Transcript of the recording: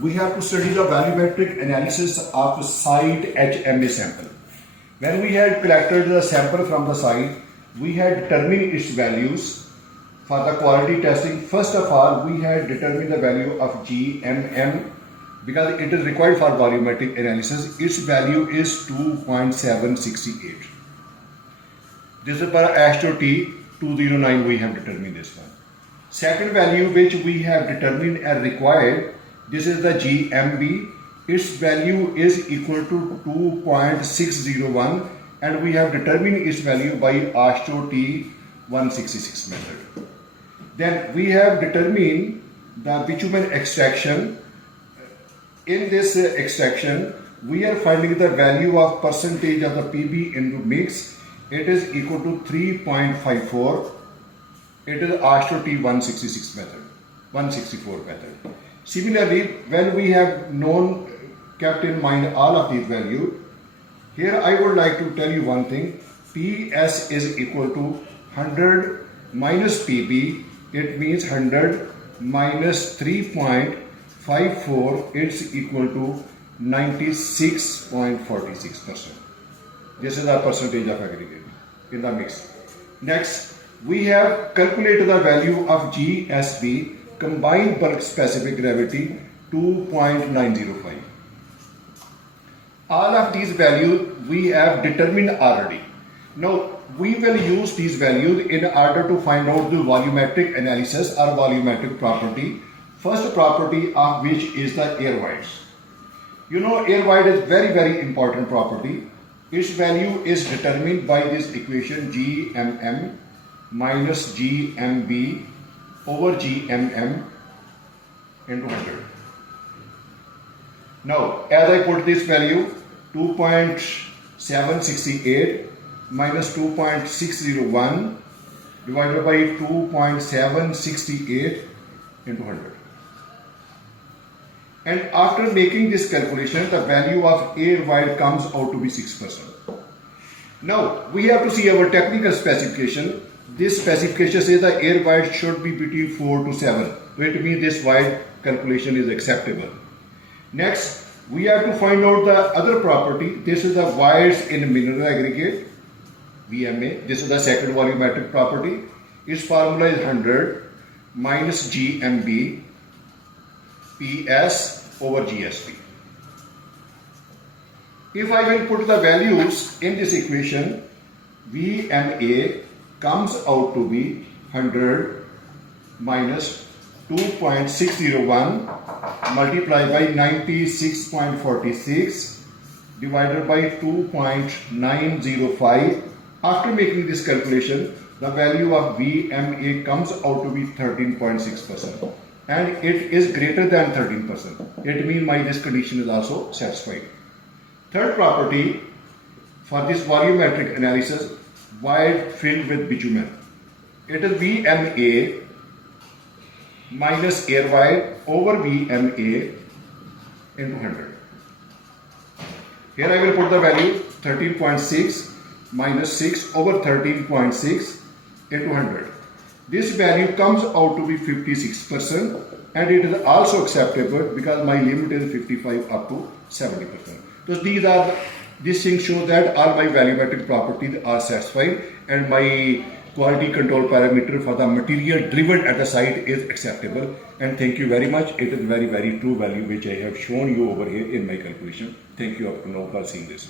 we have to study the volumetric analysis of the site HMA sample. When we had collected the sample from the site, we had determined its values. For the quality testing, first of all, we had determined the value of GMM because it is required for volumetric analysis. Its value is 2.768. This is per Astro T 209, we have determined this one. Second value which we have determined and required, this is the GMB. Its value is equal to 2.601 and we have determined its value by Astro T 166 method. Then we have determined the bitumen extraction. In this extraction, we are finding the value of percentage of the PB into mix. It is equal to 3.54. It is Astro T 166 method, 164 method. Similarly, when we have kept in mind all of these values, here I would like to tell you one thing. PS is equal to 100 minus PB. It means 100 minus 3.54. It's equal to 96.46%. This is the percentage of aggregate in the mix. Next, we have calculated the value of GSB, combined bulk specific gravity, 2.905. All of these values we have determined already. Now we will use these values in order to find out the volumetric analysis or volumetric property. First property of which is the air voids. You know, air void is very important property. Its value is determined by this equation GMM minus GMB over GMM into 100. Now, as I put this value, 2.768 minus 2.601 divided by 2.768 into 100. And after making this calculation, the value of air void comes out to be 6%. Now, we have to see our technical specification. This specification says the air void should be between 4 to 7. It means this void calculation is acceptable. Next, we have to find out the other property. This is the voids in mineral aggregate, VMA. This is the second volumetric property. Its formula is 100 minus GMB PS over GSP. If I will put the values in this equation, VMA comes out to be 100 minus 2.601 multiplied by 96.46 divided by 2.905. After making this calculation, the value of VMA comes out to be 13.6%. And it is greater than 13%. It means this condition is also satisfied. Third property for this volumetric analysis, void filled with bitumen. It is VMA minus air void over VMA into 100. Here I will put the value 13.6 minus 6 over 13.6 into 100. This value comes out to be 56% and it is also acceptable because my limit is 55 up to 70%. So these things show that all my volumetric properties are satisfied and my quality control parameter for the material delivered at the site is acceptable. And thank you very much. It is very true value which I have shown you over here in my calculation. Thank you up to now for seeing this.